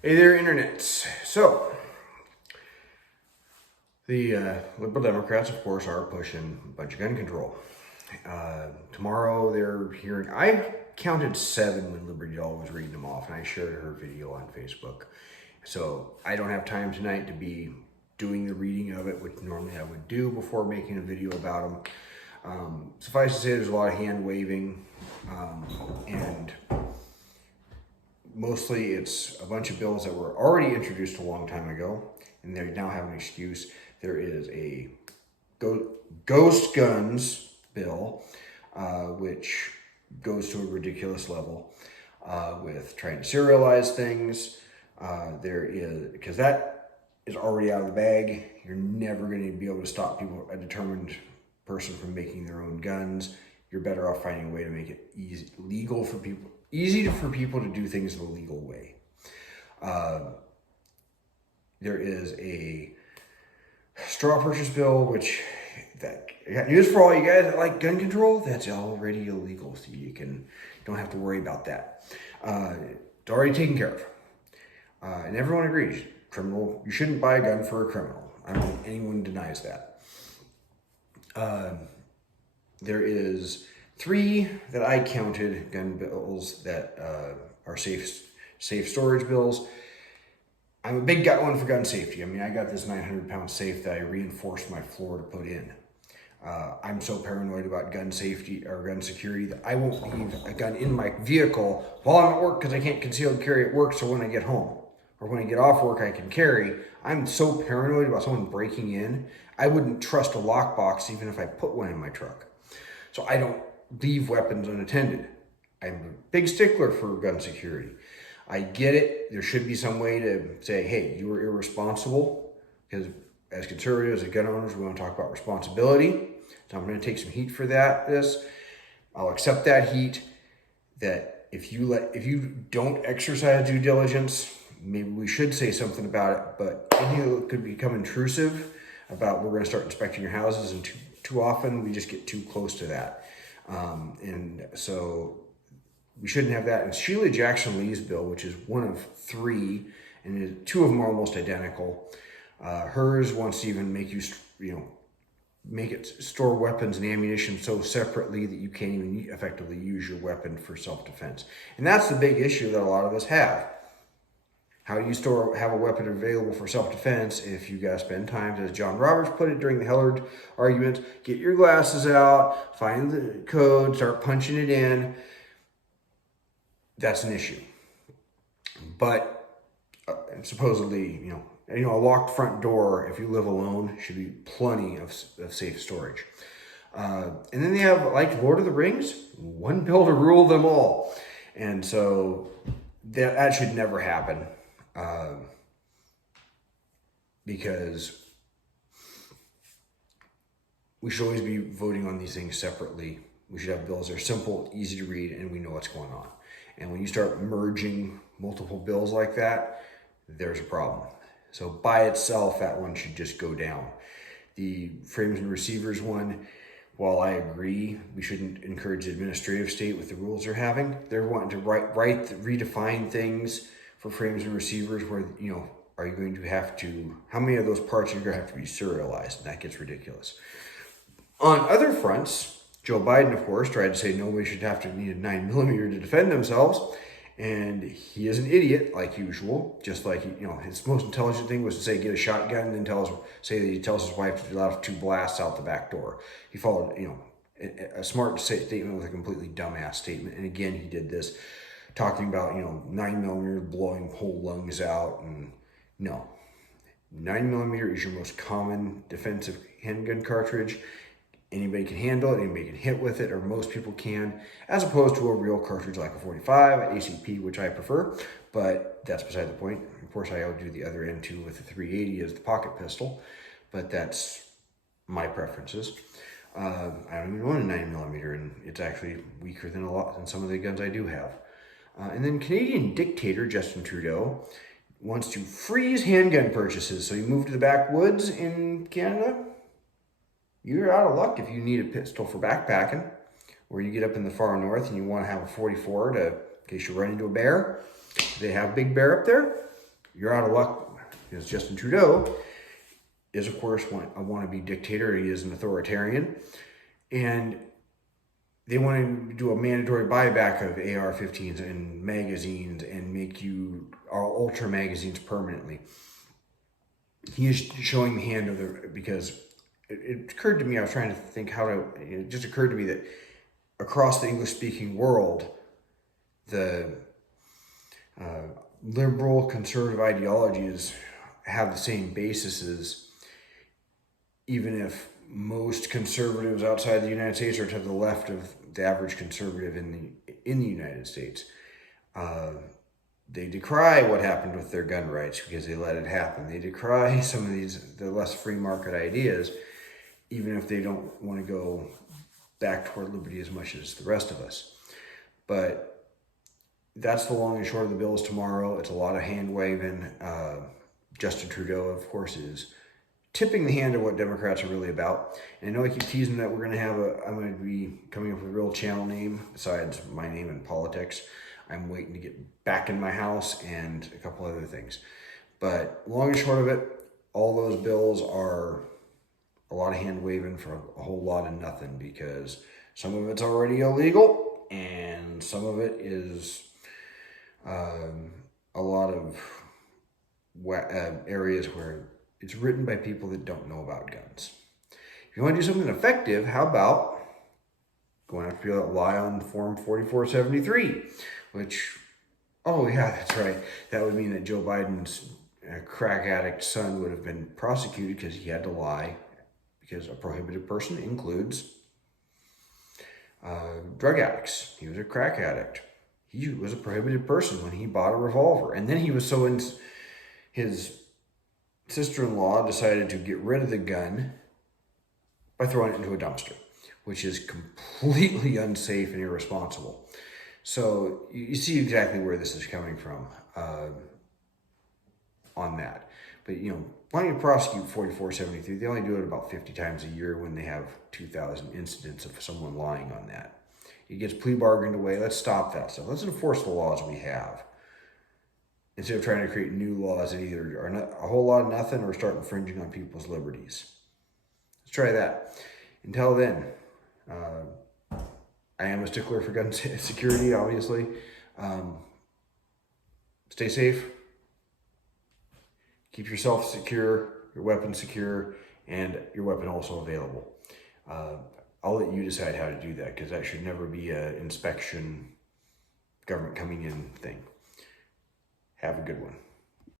Hey there, internets. So, the liberal Democrats, of course, are pushing a bunch of gun control. Tomorrow they're hearing, I counted 7 when Liberty Doll was reading them off, and I shared her video on Facebook. So, I don't have time tonight to be doing the reading of it, which normally I would do before making a video about them. Suffice to say, there's a lot of hand waving, and mostly it's a bunch of bills that were already introduced a long time ago, and they now have an excuse. There is a ghost guns bill, which goes to a ridiculous level with trying to serialize things. There is, because that is already out of the bag. You're never going to be able to stop people, a determined person, from making their own guns. You're better off finding a way to make it easy for people to do things the legal way. There is a straw purchase bill, which that I got news for all you guys that like gun control. That's already illegal, so you don't have to worry about that. It's already taken care of, and everyone agrees. Criminal, you shouldn't buy a gun for a criminal. I don't think anyone denies that. There is 3 that I counted gun bills that are safe storage bills. I'm a big one for gun safety. I mean, I got this 900-pound safe that I reinforced my floor to put in. I'm so paranoid about gun safety or gun security that I won't leave a gun in my vehicle while I'm at work because I can't concealed carry at work, so when I get home or when I get off work I can carry. I'm so paranoid about someone breaking in, I wouldn't trust a lockbox even if I put one in my truck. So I don't leave weapons unattended. I'm a big stickler for gun security. I get it. There should be some way to say, hey, you were irresponsible, because as conservatives and gun owners, we want to talk about responsibility. So I'm going to take some heat for that. I'll accept that heat. That if you don't exercise due diligence, maybe we should say something about it. But it could become intrusive about we're going to start inspecting your houses, and too often we just get too close to that. And so we shouldn't have that. And Sheila Jackson Lee's bill, which is one of 3, and 2 of them are almost identical. Hers wants to even make make it store weapons and ammunition so separately that you can't even effectively use your weapon for self-defense. And that's the big issue that a lot of us have. How do you have a weapon available for self-defense if you gotta spend time, as John Roberts put it during the Hellard argument, get your glasses out, find the code, start punching it in. That's an issue. But supposedly, a locked front door, if you live alone, should be plenty of safe storage. And then they have, like Lord of the Rings, one bill to rule them all. And so that should never happen. Because we should always be voting on these things separately. We should have bills that are simple, easy to read, and we know what's going on. And when you start merging multiple bills like that, there's a problem. So by itself, that one should just go down. The frames and receivers one, while I agree we shouldn't encourage the administrative state with the rules they're having, they're wanting to redefine things for frames and receivers where, are you going to have to, how many of those parts are going to have to be serialized? And that gets ridiculous. On other fronts, Joe Biden, of course, tried to say nobody should have to need a 9mm to defend themselves. And he is an idiot, like usual. Just like, his most intelligent thing was to say, get a shotgun, and then say that he tells his wife to let off 2 blasts out the back door. He followed, a smart statement with a completely dumbass statement. And again, he did this, talking about, 9mm blowing whole lungs out. And no, 9mm is your most common defensive handgun cartridge. Anybody can handle it, anybody can hit with it, or most people can, as opposed to a real cartridge like a 45, ACP, which I prefer, but that's beside the point. Of course, I would do the other end too with the 380 as the pocket pistol, but that's my preferences. I don't even own a 9mm, and it's actually weaker than some of the guns I do have. And then Canadian Dictator Justin Trudeau wants to freeze handgun purchases, so he moved to the backwoods in Canada. You're out of luck if you need a pistol for backpacking, or you get up in the far north and you want to have a 44 in case you run into a bear. They have Big Bear up there. you're out of luck, because Justin Trudeau is, of course, a wannabe dictator. He is an authoritarian. And they want to do a mandatory buyback of AR-15s and magazines and make you all ultra magazines permanently. He is showing the hand of the, because it occurred to me, I was trying to think it just occurred to me that across the English-speaking world, the liberal conservative ideologies have the same bases, even if most conservatives outside the United States are to the left of the average conservative in the United States. They decry what happened with their gun rights because they let it happen. They decry some of the less free market ideas, even if they don't want to go back toward liberty as much as the rest of us. But that's the long and short of the bills tomorrow. It's a lot of hand waving. Justin Trudeau, of course, is tipping the hand of what Democrats are really about. And I know I keep teasing that I'm going to be coming up with a real channel name besides my name in politics. I'm waiting to get back in my house and a couple other things. But long and short of it, all those bills are a lot of hand waving for a whole lot of nothing, because some of it's already illegal and some of it is a lot of areas where it's written by people that don't know about guns. If you want to do something effective, how about going after people that lie on Form 4473, which, oh yeah, that's right. That would mean that Joe Biden's crack addict son would have been prosecuted because he had to lie, because a prohibited person includes drug addicts. He was a crack addict. He was a prohibited person when he bought a revolver. And then he was his sister-in-law decided to get rid of the gun by throwing it into a dumpster, which is completely unsafe and irresponsible. So you see exactly where this is coming from on that. But, why don't you prosecute 4473? They only do it about 50 times a year when they have 2,000 incidents of someone lying on that. It gets plea bargained away. Let's stop that stuff. Let's enforce the laws we have, instead of trying to create new laws that either are a whole lot of nothing or start infringing on people's liberties. Let's try that. Until then, I am a stickler for gun security, obviously. Stay safe. Keep yourself secure, your weapon secure, and your weapon also available. I'll let you decide how to do that, because that should never be an inspection, government coming in thing. Have a good one.